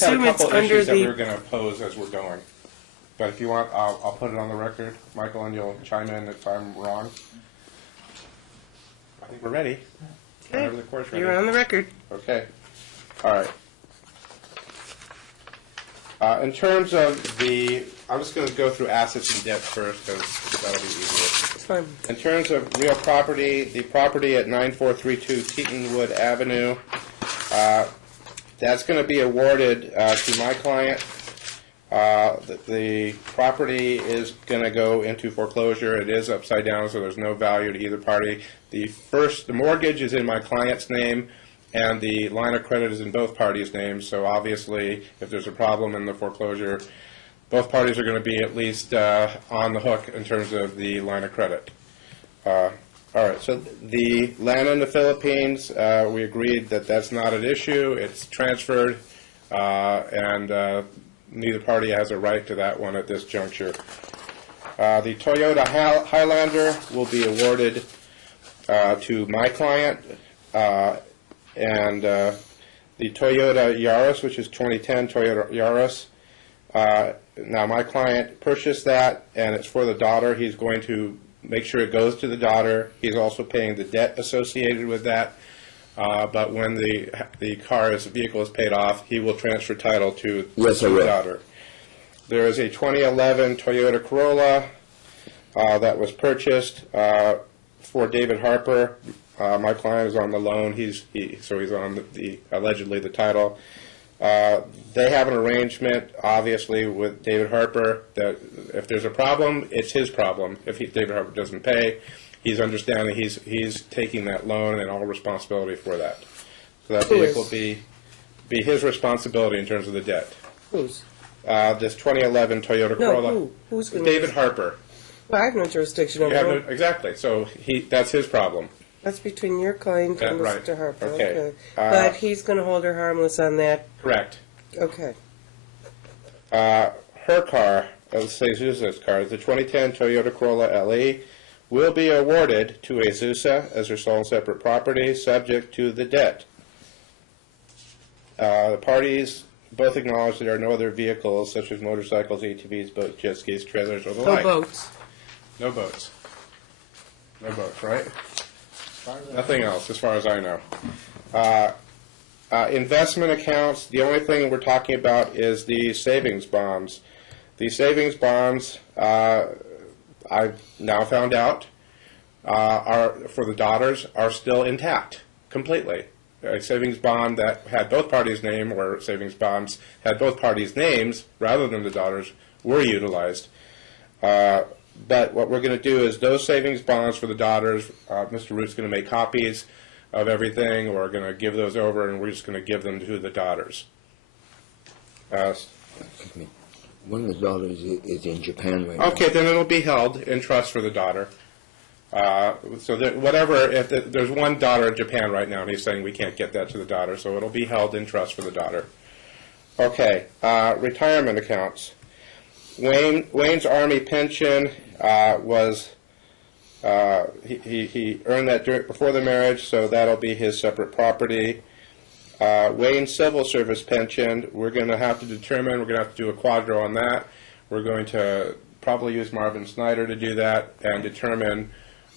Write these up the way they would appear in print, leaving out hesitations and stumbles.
had a Assume it's couple under issues that we the, were going to pose as we're going. But if you want, I'll put it on the record, Michael, and you'll chime in if I'm wrong. I think we're ready. Whenever the court's ready. you're on the record. Okay. All right. In terms of the, I'm just going to go through assets and debts first because that'll be easier. It's fine. In terms of real property, the property at 9432 Tetonwood Avenue, that's going to be awarded to my client. The property is going to go into foreclosure. It is upside down, so there's no value to either party. The mortgage is in my client's name, and the line of credit is in both parties' names. So obviously, if there's a problem in the foreclosure, both parties are going to be at least on the hook in terms of the line of credit. All right, so the land in the Philippines, we agreed that that's not an issue. It's transferred, and neither party has a right to that one at this juncture. The Toyota Highlander will be awarded to my client, and the Toyota Yaris, which is 2010 Toyota Yaris. Now, my client purchased that, and it's for the daughter. He's going to make sure it goes to the daughter. He's also paying the debt associated with that. But when the vehicle is paid off, he will transfer title to the daughter. There is a 2011 Toyota Corolla that was purchased for David Harper. My client is on the loan. So he's on allegedly the title. They have an arrangement, obviously, with David Harper that if there's a problem, it's his problem. If David Harper doesn't pay, he's understanding he's taking that loan and all responsibility for that. So that vehicle will be his responsibility in terms of the debt. Whose? This 2011 Toyota Corolla. No, who's going David Harper. Well, I have no jurisdiction over it. Exactly. So that's his problem. That's between your client and Right. Mr. Harper. Okay. But he's going to hold her harmless on that. Correct. Okay. Her car, let's say Zusa's car, the 2010 Toyota Corolla LE, will be awarded to a Zusa as her sole and separate property, subject to the debt. The parties both acknowledge there are no other vehicles, such as motorcycles, ATVs, boats, jet skis, trailers, or the like. No boats. No boats. No boats, right? Nothing else, as far as I know. Investment accounts, the only thing we're talking about is the savings bonds. The savings bonds, I've now found out, are for the daughters, are still intact, completely. A savings bond that had both parties' name, or savings bonds had both parties' names, rather than the daughters, were utilized. But what we're going to do is those savings bonds for the daughters, Mr. Root's going to make copies of everything. We're going to give those over, and we're just going to give them to the daughters. Excuse me. One of the daughters is in Japan right now. Okay, then it'll be held in trust for the daughter. So that if there's one daughter in Japan right now, and he's saying we can't get that to the daughter, so it'll be held in trust for the daughter. Okay, retirement accounts. Wayne's Army pension was he earned that before the marriage, so that'll be his separate property. Wayne's civil service pension, we're going to have to determine. We're going to have to do a quadro on that. We're going to probably use Marvin Snyder to do that and determine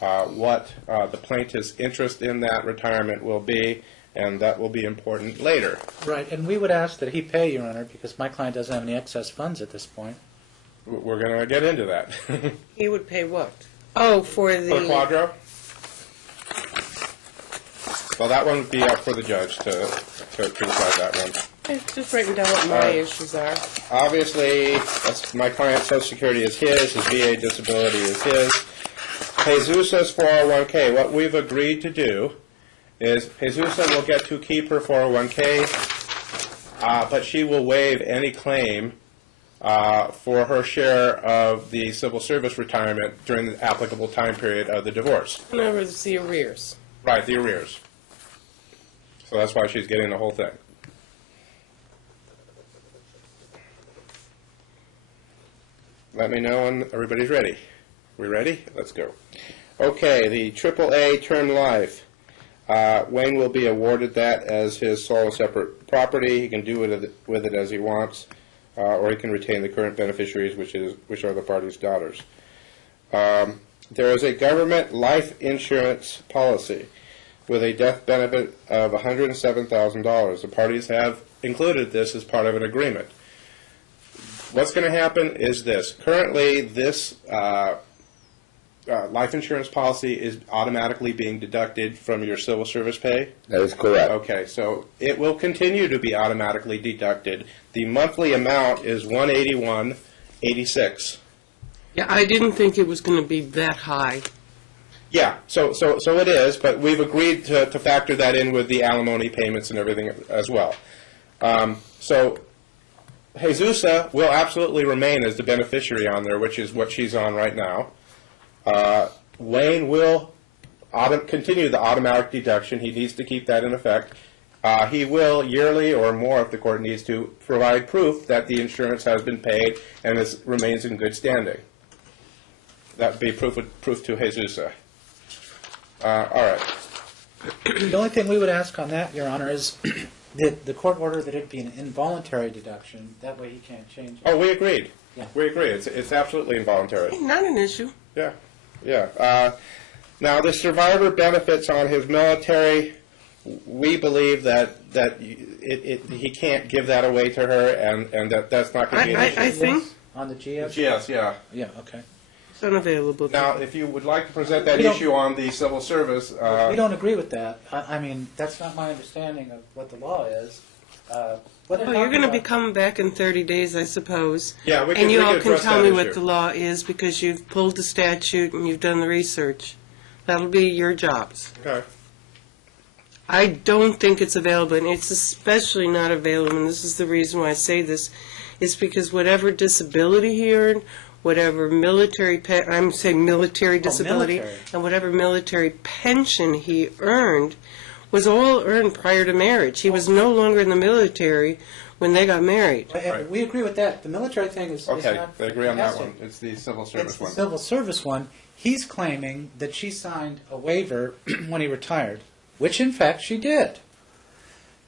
what the plaintiff's interest in that retirement will be, and that will be important later. Right, and we would ask that he pay, Your Honor, because my client doesn't have any excess funds at this point. We're going to get into that. He would pay what? Oh, for the... For the quadro? Well, that one would be up for the judge to decide that one. Just writing down what my issues are. Obviously, my client's Social Security is his VA disability is his. Jesus's 401k, what we've agreed to do is Jesusa will get to keep her 401k, but she will waive any claim for her share of the civil service retirement during the applicable time period of the divorce. In other words, the arrears. Right, the arrears. So that's why she's getting the whole thing. Let me know when everybody's ready. We ready? Let's go. Okay, the AAA term life. Wayne will be awarded that as his sole separate property. He can do with it as he wants, or he can retain the current beneficiaries, which are the party's daughters. There is a government life insurance policy with a death benefit of $107,000. The parties have included this as part of an agreement. What's going to happen is this. Currently, this life insurance policy is automatically being deducted from your civil service pay? That is correct. Okay, so it will continue to be automatically deducted. The monthly amount is $181.86. Yeah, I didn't think it was going to be that high. Yeah, so it is, but we've agreed to factor that in with the alimony payments and everything as well. So Jesusa will absolutely remain as the beneficiary on there, which is what she's on right now. Wayne will continue the automatic deduction. He needs to keep that in effect. He will yearly or more, if the court needs to, provide proof that the insurance has been paid and remains in good standing. That would be proof to Jesusa. All right. The only thing we would ask on that, Your Honor, is the court order that it be an involuntary deduction. That way he can't change it. Oh, we agreed. Yeah. We agree. It's absolutely involuntary. Not an issue. Yeah, yeah. Now, the survivor benefits on his military, we believe that he can't give that away to her, and that's not going to be an issue. I think On the GS? Yes, yeah. Yeah, okay. it's unavailable. Now, if you would like to present that We don't- issue on the civil service, We don't agree with that. I mean, that's not my understanding of what the law is. Well, you're going to be coming back in 30 days, I suppose. Yeah, we can- And you we can all can address tell that me what issue. the law is because you've pulled the statute and you've done the research. That'll be your jobs. okay. I don't think it's available, and it's especially not available, and this is the reason why I say this, is because whatever disability he earned, whatever military, I'm saying military disability, military. and whatever military pension he earned was all earned prior to marriage. He was no longer in the military when they got married. Right. We agree with that. The military thing is Okay, not they agree on that fantastic. one. It's the civil It's service the one. civil service one. He's claiming that she signed a waiver when he retired, which in fact she did.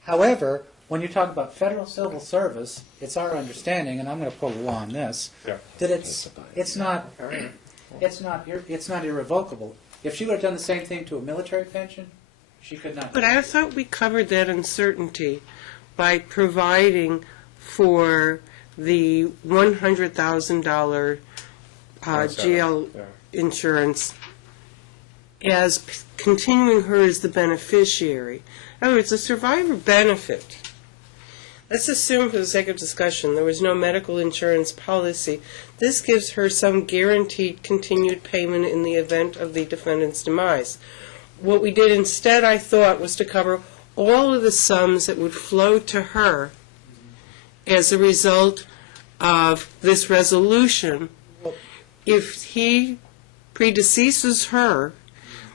However, when you talk about federal civil service, it's our understanding, and I'm going to pull the law on this, Yeah. that it's not irrevocable. If she would have done the same thing to a military pension, she could not. But I thought we covered that uncertainty by providing for the $100,000 GL Yeah. insurance as continuing her as the beneficiary. In other words, a survivor benefit. Let's assume for the sake of discussion there was no medical insurance policy. This gives her some guaranteed continued payment in the event of the defendant's demise. What we did instead, I thought, was to cover all of the sums that would flow to her as a result of this resolution. If he predeceases her,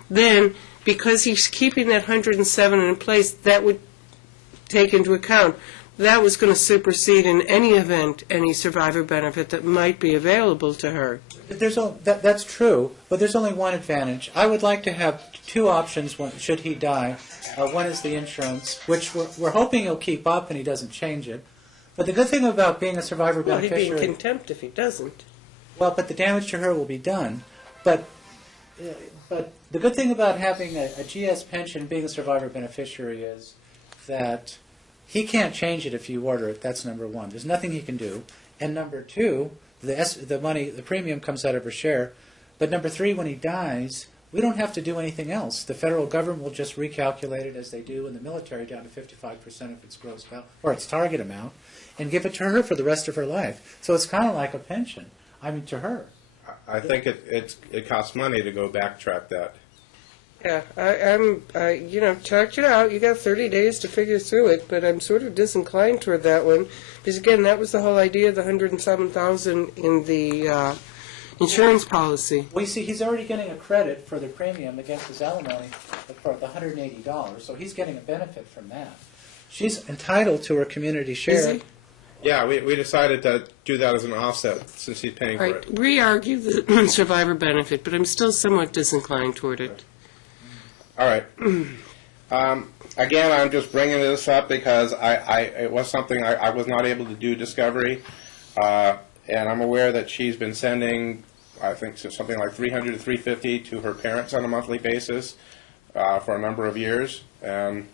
then because he's keeping that 107 in place, that would take into account. That was going to supersede in any event any survivor benefit that might be available to her. That's true, but there's only one advantage. I would like to have two options should he die. One is the insurance, which we're hoping he'll keep up and he doesn't change it. But the good thing about being a survivor Well, he'd be in beneficiary... contempt if he doesn't. Well, but the damage to her will be done. But the good thing about having a GS pension, being a survivor beneficiary, is that he can't change it if you order it. That's number one. There's nothing he can do. And number two, the money, the premium comes out of her share. But number three, when he dies, we don't have to do anything else. The federal government will just recalculate it as they do in the military down to 55% of its gross value, or its target amount, and give it to her for the rest of her life. So it's kind of like a pension. I mean, to her. I think it costs money to go backtrack that. Yeah, I'm check it out. You got 30 days to figure through it, but I'm sort of disinclined toward that one because again, that was the whole idea of the $107,000 in the insurance policy. Well, you see, he's already getting a credit for the premium against his alimony for the $180, so he's getting a benefit from that. She's entitled to her community share. Is he? Yeah, we decided to do that as an offset since he's paying All for right, it. re-argue the survivor benefit, but I'm still somewhat disinclined toward it. All right. Again, I'm just bringing this up because it was something I was not able to do discovery, and I'm aware that she's been sending, I think, something like $300 to $350 to her parents on a monthly basis for a number of years, and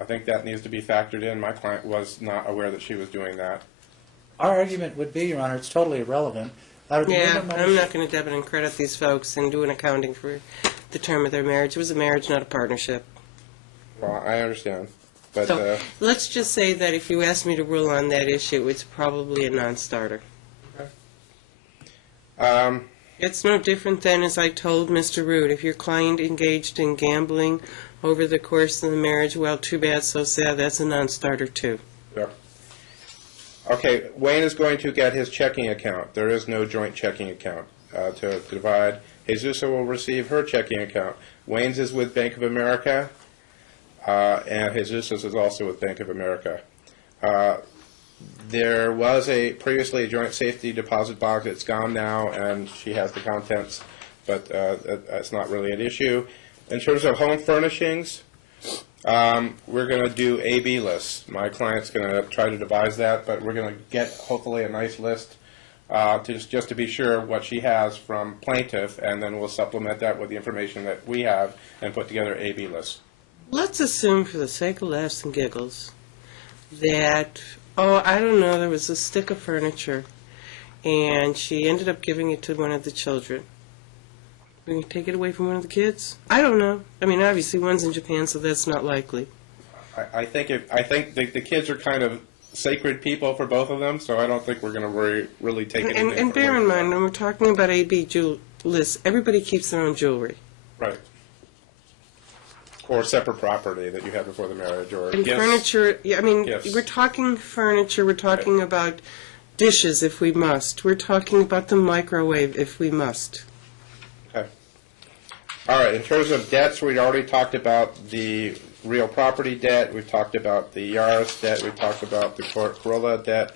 I think that needs to be factored in. My client was not aware that she was doing that. Our argument would be, Your Honor, it's totally irrelevant. Yeah, I'm not going to debit and credit these folks and do an accounting for the term of their marriage. It was a marriage, not a partnership. Well, I understand, but So let's just say that if you ask me to rule on that issue, it's probably a non-starter. It's no different than, as I told Mr. Root, if your client engaged in gambling over the course of the marriage, well, too bad, so sad, that's a non-starter too. yeah. Okay, Wayne is going to get his checking account. There is no joint checking account to divide. Jesus will receive her checking account. Wayne's is with Bank of America, and Jesus is also with Bank of America. There was previously a joint safety deposit box. It's gone now, and she has the contents, but that's not really an issue. In terms of home furnishings, we're going to do A-B lists. My client's going to try to devise that, but we're going to get hopefully a nice list just to be sure what she has from plaintiff, and then we'll supplement that with the information that we have and put together A-B lists. Let's assume, for the sake of laughs and giggles, that, I don't know, there was a stick of furniture, and she ended up giving it to one of the children. We can take it away from one of the kids? I don't know. I mean, obviously, one's in Japan, so that's not likely. I think the kids are kind of sacred people for both of them, so I don't think we're going to really take anything. And bear in mind, when we're talking about A-B lists, everybody keeps their own jewelry. Right. Or separate property that you had before the marriage, or And gifts. furniture, yeah, I mean, Yes. we're talking furniture, we're talking about dishes if we must. We're talking about the microwave if we must. Okay. All right, in terms of debts, we'd already talked about the real property debt, we've talked about the Yaris debt, we've talked about the Corolla debt.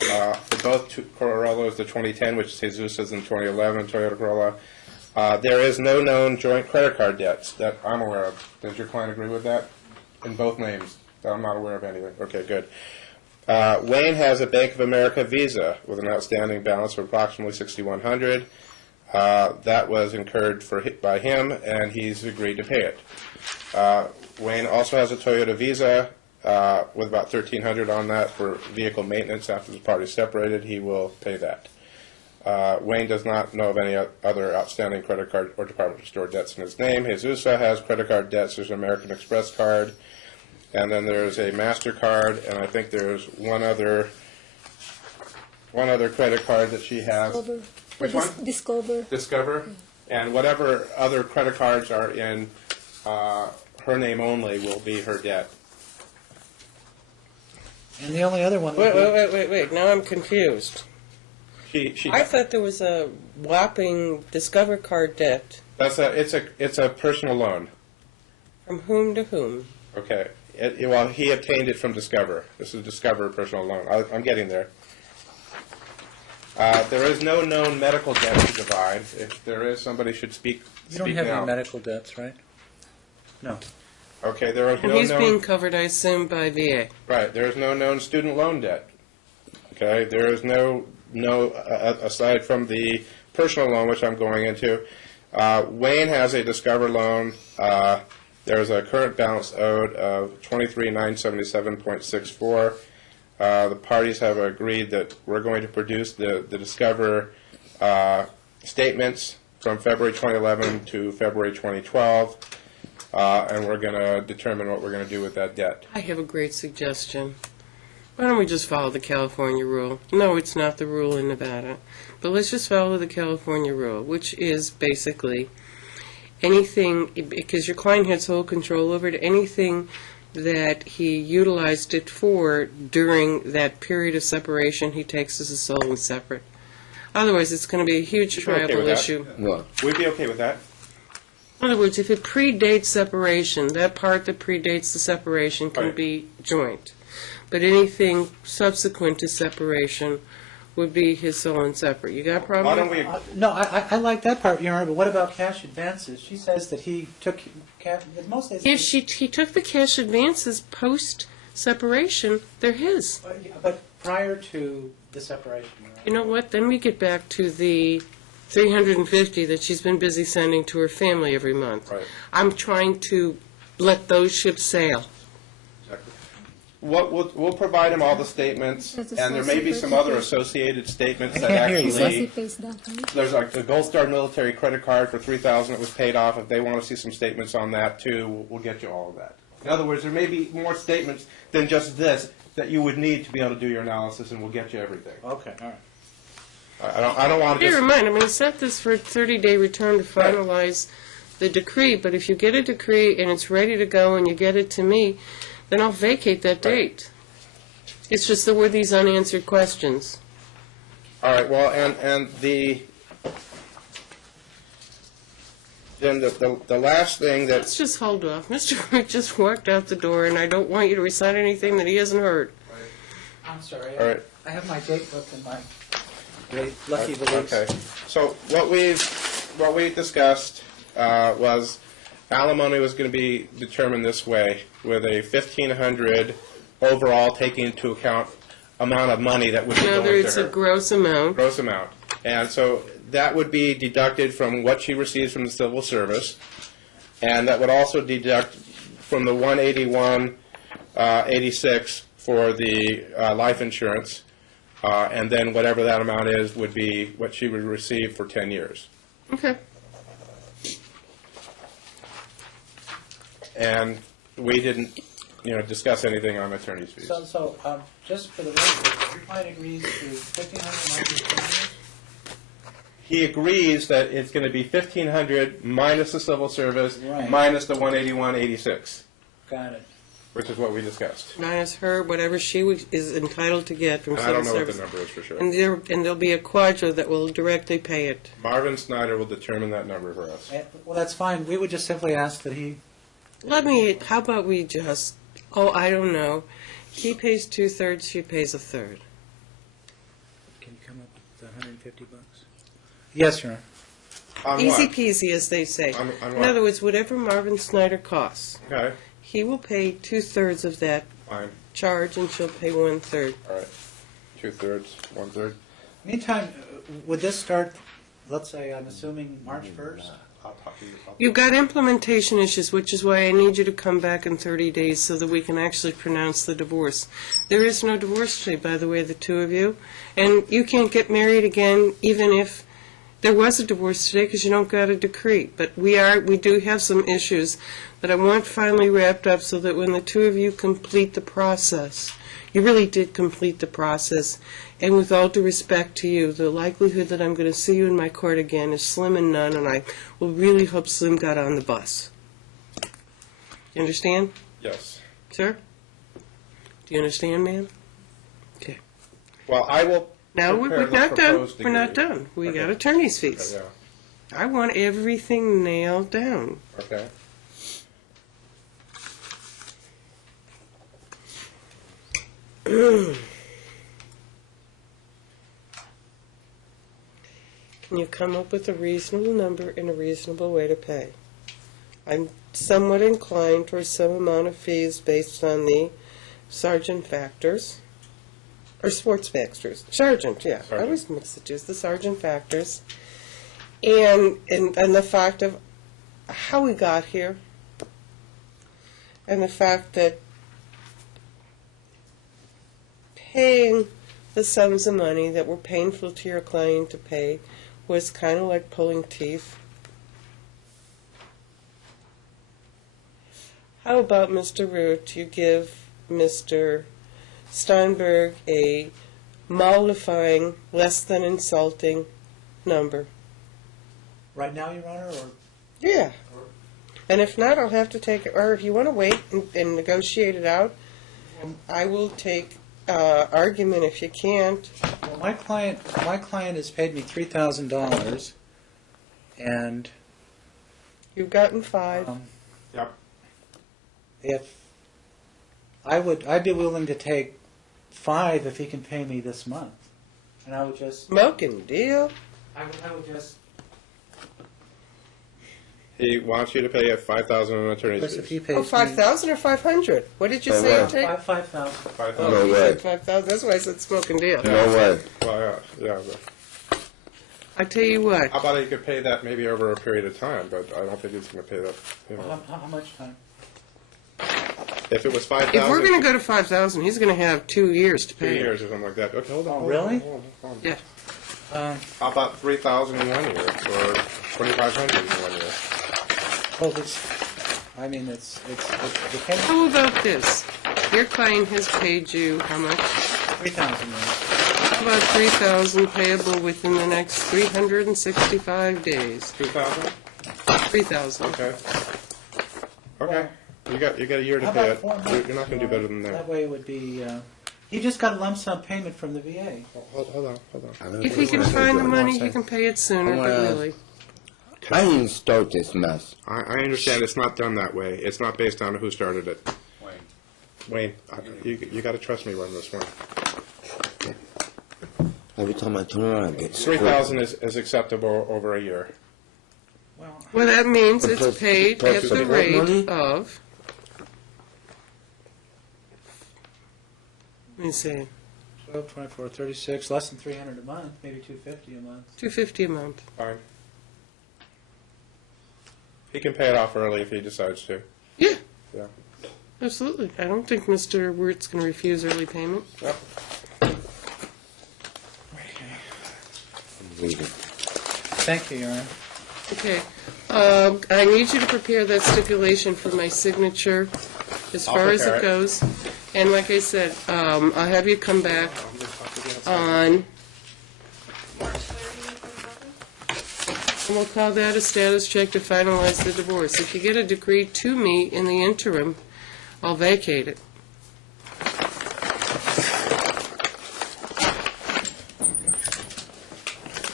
For both Corollas, the 2010, which is Jesus, and 2011 Toyota Corolla. There is no known joint credit card debts that I'm aware of. Does your client agree with that? In both names? I'm not aware of anything. Okay, good. Wayne has a Bank of America Visa with an outstanding balance of approximately $6,100. That was incurred by him, and he's agreed to pay it. Wayne also has a Toyota Visa with about $1,300 on that for vehicle maintenance. After the parties separated, he will pay that. Wayne does not know of any other outstanding credit card or department store debts in his name. Jesus has credit card debts. There's an American Express card, and then there's a MasterCard, and I think there's one other credit card that she has. Discover. Which one? Discover. Discover, and whatever other credit cards are in her name only will be her debt. And the only other one would Wait. Now I'm confused. I thought there was a whopping Discover card debt. It's a personal loan. From whom to whom? Okay. Well, he obtained it from Discover. This is a Discover personal loan. I'm getting there. There is no known medical debt to divide. If there is, somebody should speak. You don't speak have now. any medical debts, right? No. Okay, there is And no he's known. being covered, I assume, by VA. Right, there is no known student loan debt. Okay, there is no aside from the personal loan, which I'm going into. Wayne has a Discover loan. There's a current balance owed of $23,977.64. The parties have agreed that we're going to produce the Discover statements from February 2011 to February 2012, and we're going to determine what we're going to do with that debt. I have a great suggestion. Why don't we just follow the California rule? No, it's not the rule in Nevada. But let's just follow the California rule, which is basically anything, because your client has sole control over it, anything that he utilized it for during that period of separation, he takes as a sole and separate. Otherwise, it's going to be a huge You'd be okay triable with that? issue. What? We'd be okay with that. In other words, if it predates separation, that part that predates the separation can Right. be joint. But anything subsequent to separation would be his sole and separate. You got a Why problem? don't we, No, I like that part, Your Honor, but what about cash advances? She says that he took cash, mostly. If he took the cash advances post-separation, they're his. But prior to the separation, right? You know what? Then we get back to the 350 that she's been busy sending to her family every month. Right. I'm trying to let those ships sail. we'll provide him all the statements, and there may be some other associated statements that can't hear you. actually, there's like the Gold Star military credit card for $3,000 that was paid off. If they want to see some statements on that too, we'll get you all of that. In other words, there may be more statements than just this that you would need to be able to do your analysis, and we'll get you everything. Okay, all right. I don't want to Bear just... in mind, I mean, set this for a 30-day return to finalize the decree, but if you get a decree and it's ready to go and you get it to me, then I'll vacate that date. It's just there were these unanswered questions. All right, well, and then the last thing that... Let's just hold off. Mr. Root just walked out the door, and I don't want you to recite anything that he hasn't heard. I'm sorry. All right. I have my date book in my lucky valise. Okay. So what we discussed was alimony was going to be determined this way, with a $1,500 overall, taking into account amount of money that would be In going other to words, it's a her. gross amount. Gross amount. And so that would be deducted from what she receives from the civil service, and that would also deduct from the 181.86 for the life insurance, and then whatever that amount is would be what she would receive for 10 years. Okay. And we didn't, discuss anything on attorney's fees. So, just for the record, your client agrees to $1,500 monthly premiums? He agrees that it's going to be $1,500 minus the civil service, Right. minus the 181.86, Got it. which is what we discussed. Minus her, whatever she is entitled to get from And I civil don't know what the service. number is for sure. And there'll be a quadro that will directly pay it. Marvin Snyder will determine that number for us. Well, that's fine. We would just simply ask that he. How about we just, I don't know. He pays 2/3, she pays 1/3. Can you come up with $150? Yes, Your Honor. On Easy what? peasy, as they say. On In what? other words, whatever Marvin Snyder costs, Okay, he will pay 2/3 of that fine. charge, and she'll pay 1/3. All right. 2/3, 1/3. Meantime, would this start, let's say, I'm assuming March 1st? I'll talk to you. You've got implementation issues, which is why I need you to come back in 30 days so that we can actually pronounce the divorce. There is no divorce today, by the way, the two of you. And you can't get married again even if there was a divorce today because you don't got a decree. But we do have some issues that I want finally wrapped up so that when the two of you complete the process, you really did complete the process. And with all due respect to you, the likelihood that I'm going to see you in my court again is slim and none, and I will really hope Slim got on the bus. You understand, Yes. sir? Do you understand, ma'am? Okay. Well, I will Now, we're prepare the not done. proposed We're not degree. done. We Okay. got attorney's fees. Yeah, I want everything nailed down. okay. Can you come up with a reasonable number and a reasonable way to pay? I'm somewhat inclined towards some amount of fees based on the sergeant factors, or sports factors. Sergeant, yeah. I Sergeant. always mix the two. The sergeant factors. And the fact of how we got here, and the fact that paying the sums of money that were painful to your client to pay was kind of like pulling teeth. How about, Mr. Root, you give Mr. Steinberg a mollifying, less than insulting number? Right now, Your Honor, or? Yeah. And if not, I'll have to take it, or if you want to wait and negotiate it out, I will take argument if you can't. Well, my client has paid me $3,000, and You've gotten 5. Yep. if I'd be willing to take 5 if he can pay me this month. And I would just, Smoking deal. I would just, He wants you to pay $5,000 in attorney's Chris, if fees. you paid Oh, 5,000 or 500? What did you Oh, say? wow. it take? 5,000. Oh, No you way. said 5,000. That's why I said smoking deal. No way. Well, yeah. But I tell you what. how about he could pay that maybe over a period of time? But I don't think he's going to pay that. You know. How much time? If it was 5,000, If we're going to go to 5,000, he's going to have 2 years to 2 pay. years or something like that. Okay, hold on. Oh, hold really? On, hold on. Yeah. How about 3,000 in 1 year or 2,500 in 1 year? Well, I mean, it's depending. How about this? Your client has paid you how much? 3,000. How about 3,000 payable within the next 365 days? 2,000. 3,000. Okay. Okay. You got a year to How pay about it. 4 months? You're not going to do better than that. That way it would be. He just got a lump sum payment from the VA. Hold on. If he can find the money, he can pay it sooner, but really. I didn't start this mess. I understand it's not done that way. It's not based on who started it. Wayne, you got to trust me on this one. Every time I turn around, I get 3,000 is acceptable over a year. Well, that means it's Plus- paid plus at the support rate money? of. Let me see, 12, 24, 36, less than 300 a month, maybe 250 a month. $250 a month. Fine. He can pay it off early if he decides to. Yeah, Yeah. absolutely. I don't think Mr. Wirt's going to refuse early payment. Yep. Leaving. Thank you, Your Honor. Okay. I need you to prepare that stipulation for my signature as I'll far as prepare it it. goes. And like I said, I'll have you come back on, and we'll call that a status check to finalize the divorce. If you get a decree to me in the interim, I'll vacate it.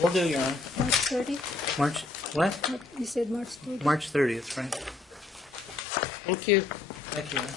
We'll do, Your Honor. March 30? March, what? You said March 30? March 30th, right? Thank you. Thank you, Your Honor.